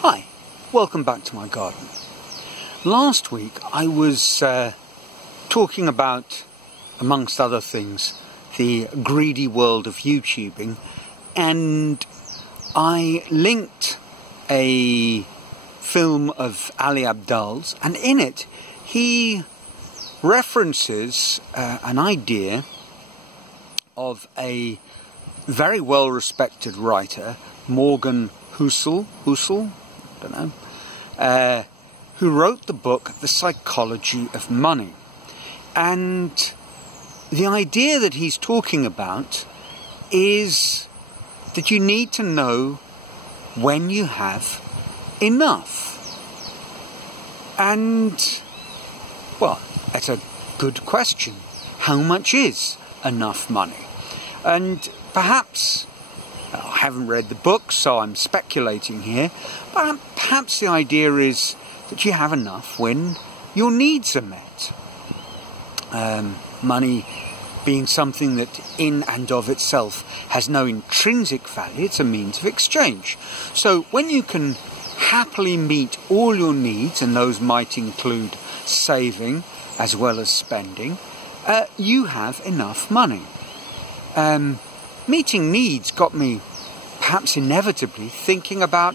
Hi, welcome back to my garden. Last week I was talking about, amongst other things, the greedy world of YouTubing, and I linked a film of Ali Abdaal's, and in it he references an idea of a very well-respected writer, Morgan Housel, don't know, who wrote the book The Psychology of Money. And the idea that he's talking about is that you need to know when you have enough. And, well, that's a good question. How much is enough money? And perhaps, I haven't read the book, so I'm speculating here, but perhaps the idea is that you have enough when your needs are met. Money being something that in and of itself has no intrinsic value, it's a means of exchange. So when you can happily meet all your needs, and those might include saving as well as spending, you have enough money. Meeting needs got me, perhaps inevitably, thinking about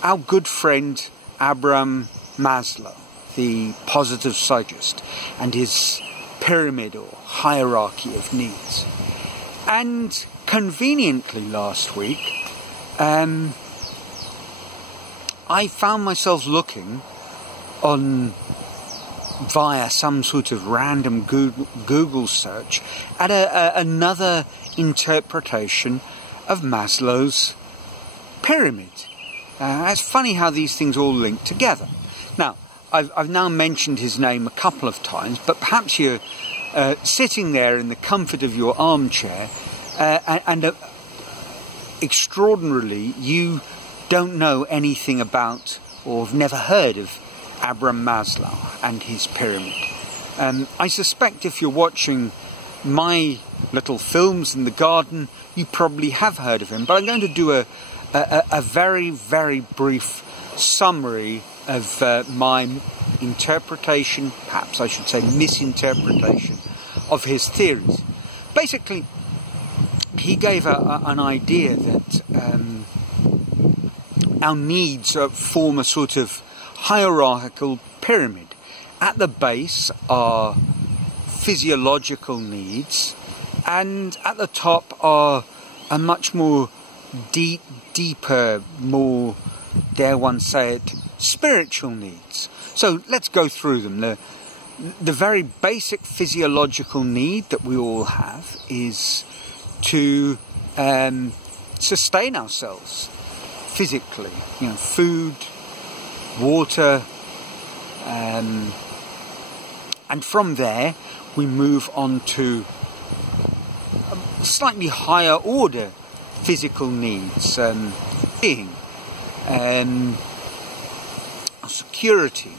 our good friend Abraham Maslow, the positive psychologist, and his pyramid or hierarchy of needs. And conveniently last week, I found myself looking on via some sort of random Google search at another interpretation of Maslow's pyramid. It's funny how these things all link together. Now, I've now mentioned his name a couple of times, but perhaps you're sitting there in the comfort of your armchair and extraordinarily you don't know anything about or have never heard of Abraham Maslow and his pyramid. I suspect if you're watching my little films in the garden, you probably have heard of him, but I'm going to do a very, very brief summary of my interpretation, perhaps I should say misinterpretation, of his theories. Basically, he gave an idea that our needs form a sort of hierarchical pyramid. At the base are physiological needs, and at the top are a much more deeper, more, dare one say it, spiritual needs. So let's go through them. The very basic physiological need that we all have is to sustain ourselves physically. You know, food, water, and from there we move on to slightly higher order physical needs, being security.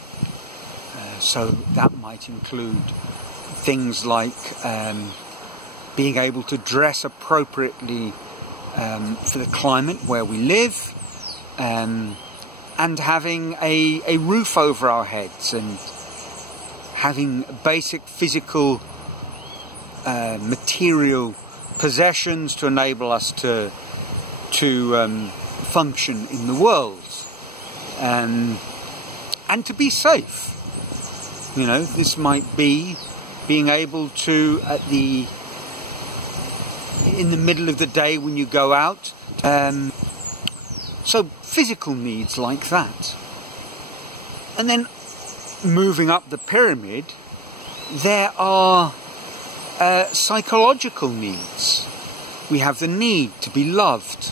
So that might include things like being able to dress appropriately for the climate where we live, and having a roof over our heads, and having basic physical material possessions to enable us to function in the world, and to be safe. You know, this might be being able to, in the middle of the day when you go out, so physical needs like that. And then moving up the pyramid, there are psychological needs. We have the need to be loved,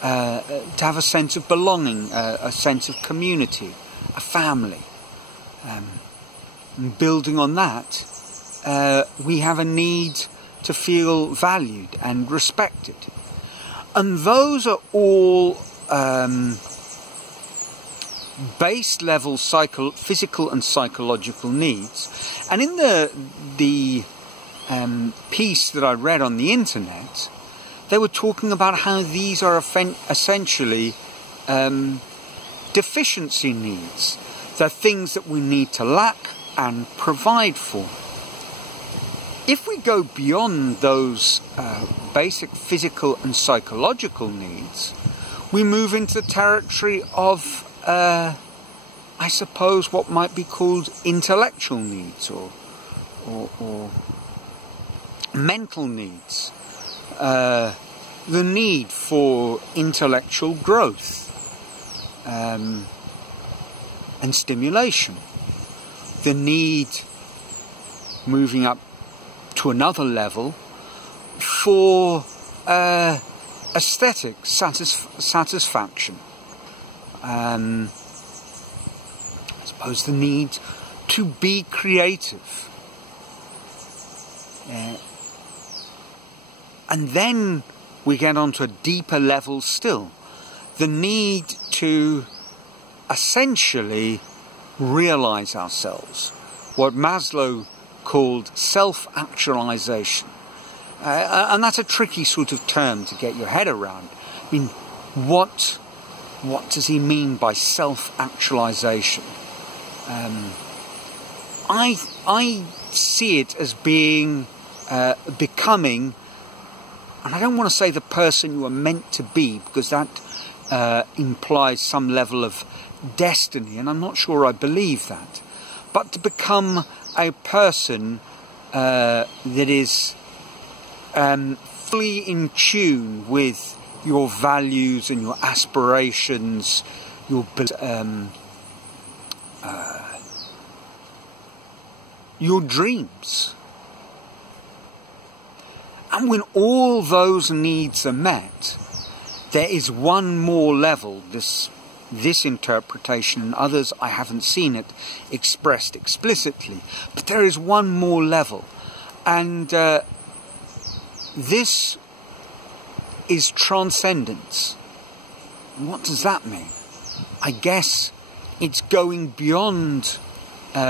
to have a sense of belonging, a sense of community, a family. Building on that, we have a need to feel valued and respected. And those are all base level physical and psychological needs. And in the piece that I read on the internet, they were talking about how these are essentially deficiency needs. They're things that we need to lack and provide for. If we go beyond those basic physical and psychological needs, we move into the territory of, I suppose, what might be called intellectual needs or mental needs. The need for intellectual growth and stimulation. The need, moving up to another level, for aesthetic satisfaction. I suppose the need to be creative. And then we get onto a deeper level still. The need to essentially realize ourselves. What Maslow called self-actualization. And that's a tricky sort of term to get your head around. I mean, what does he mean by self-actualization? I see it as being, becoming, and I don't want to say the person you are meant to be, because that implies some level of destiny, and I'm not sure I believe that. But to become a person that is fully in tune with your values and your aspirations, your dreams. And when all those needs are met, there is one more level, this interpretation, and others I haven't seen it expressed explicitly, but there is one more level, and this is transcendence. What does that mean? I guess it's going beyond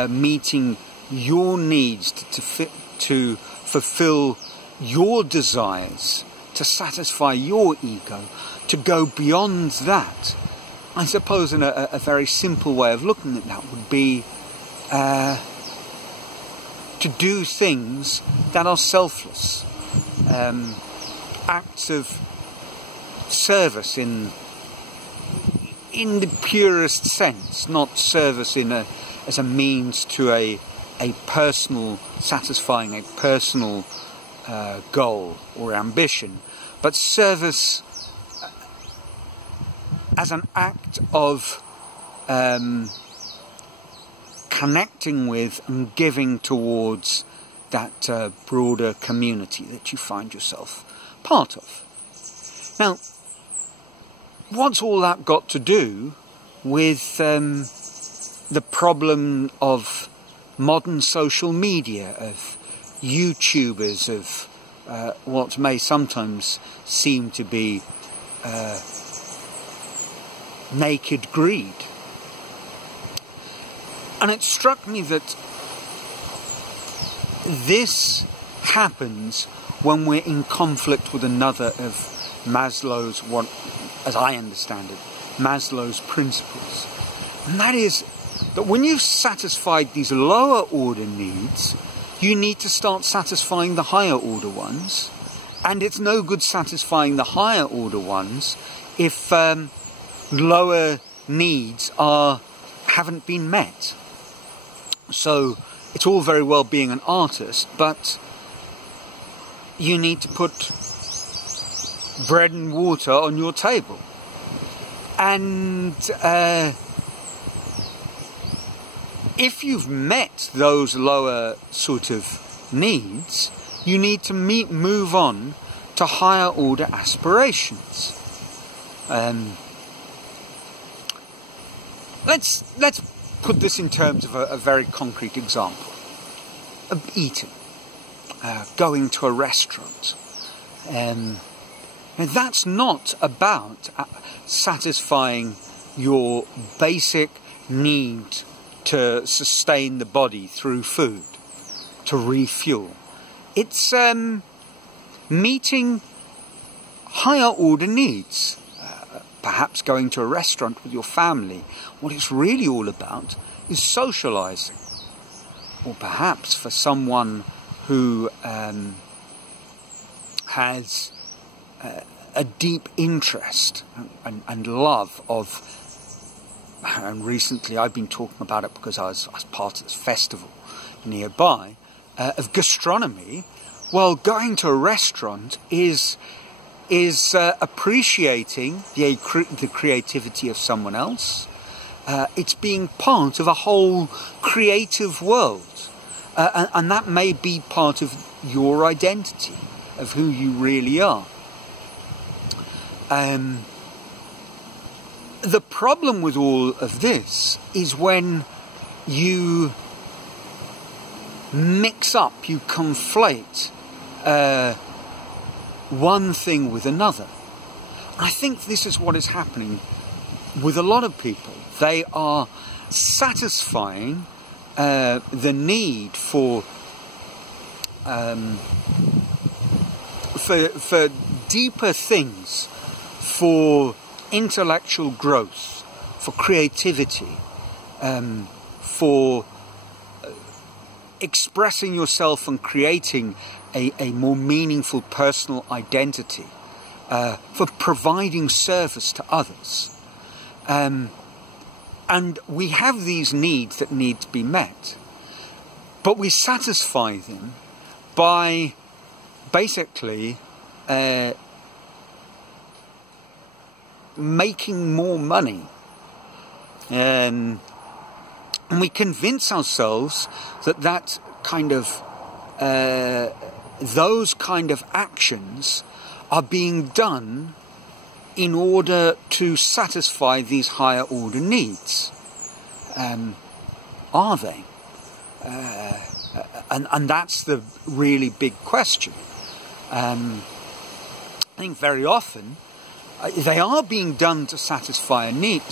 meeting your needs to fulfill your desires, to satisfy your ego, to go beyond that. I suppose in a very simple way of looking at that would be to do things that are selfless, acts of service in the purest sense, not service as a means to a personal, satisfying a personal goal or ambition, but service as an act of connecting with and giving towards that broader community that you find yourself part of. Now, what's all that got to do with the problem of modern social media, of YouTubers, of what may sometimes seem to be naked greed? And it struck me that this happens when we're in conflict with another of Maslow's, what, as I understand it, Maslow's principles. And that is that when you've satisfied these lower order needs, you need to start satisfying the higher order ones. And it's no good satisfying the higher order ones if lower needs haven't been met. So it's all very well being an artist, but you need to put bread and water on your table. And if you've met those lower sort of needs, you need to move on to higher order aspirations. Let's put this in terms of a very concrete example of eating, going to a restaurant. Now that's not about satisfying your basic need to sustain the body through food, to refuel. It's meeting higher order needs, perhaps going to a restaurant with your family, what it's really all about is socializing. Or perhaps for someone who has a deep interest and love of, and recently I've been talking about it because I was part of this festival nearby, of gastronomy. Well, going to a restaurant is appreciating the creativity of someone else. It's being part of a whole creative world, and that may be part of your identity, of who you really are. The problem with all of this is when you mix up, you conflate one thing with another. I think this is what is happening with a lot of people. They are satisfying the need for deeper things, for intellectual growth, for creativity, for expressing yourself and creating a more meaningful personal identity, for providing service to others. And we have these needs that need to be met, but we satisfy them by basically making more money. And we convince ourselves that kind of those kind of actions are being done in order to satisfy these higher order needs. Are they? And that's the really big question. I think very often they are being done to satisfy a need,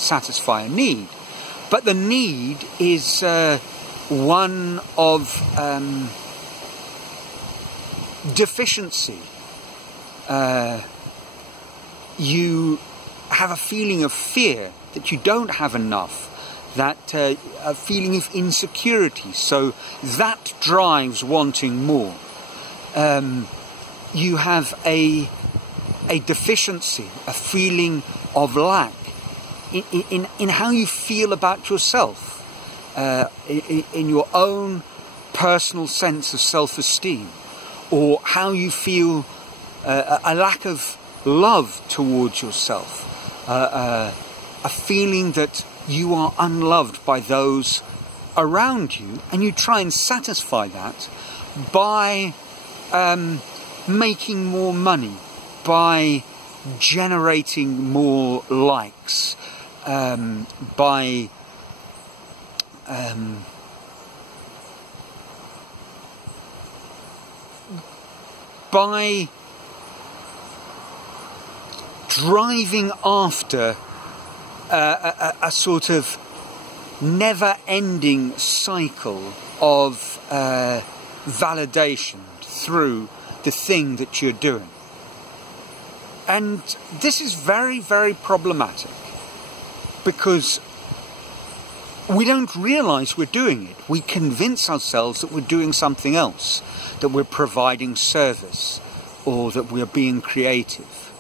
but the need is one of deficiency. You have a feeling of fear that you don't have enough, that a feeling of insecurity, so that drives wanting more. You have a deficiency, a feeling of lack in how you feel about yourself, in your own personal sense of self-esteem, or how you feel a lack of love towards yourself, a feeling that you are unloved by those around you, and you try and satisfy that by making more money, by generating more likes, by driving after a sort of never-ending cycle of validation through the thing that you're doing. And this is very, very problematic, because we don't realise we're doing it. We convince ourselves that we're doing something else, that we're providing service, or that we're being creative,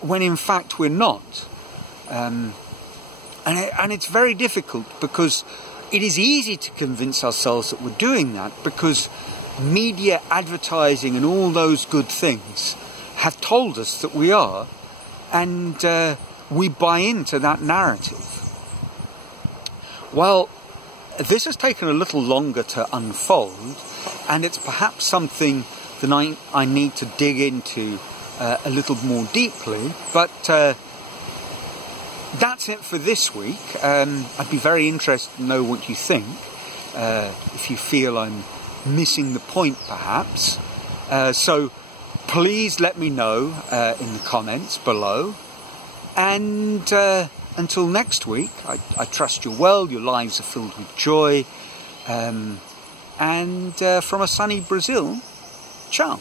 when in fact we're not. And it's very difficult, because it is easy to convince ourselves that we're doing that, because media, advertising and all those good things have told us that we are, and we buy into that narrative. Well, this has taken a little longer to unfold, and it's perhaps something that I need to dig into a little more deeply, but that's it for this week. I'd be very interested to know what you think, if you feel I'm missing the point perhaps. So please let me know in the comments below, and until next week, I trust you're well, your lives are filled with joy, and from a sunny Brazil, ciao.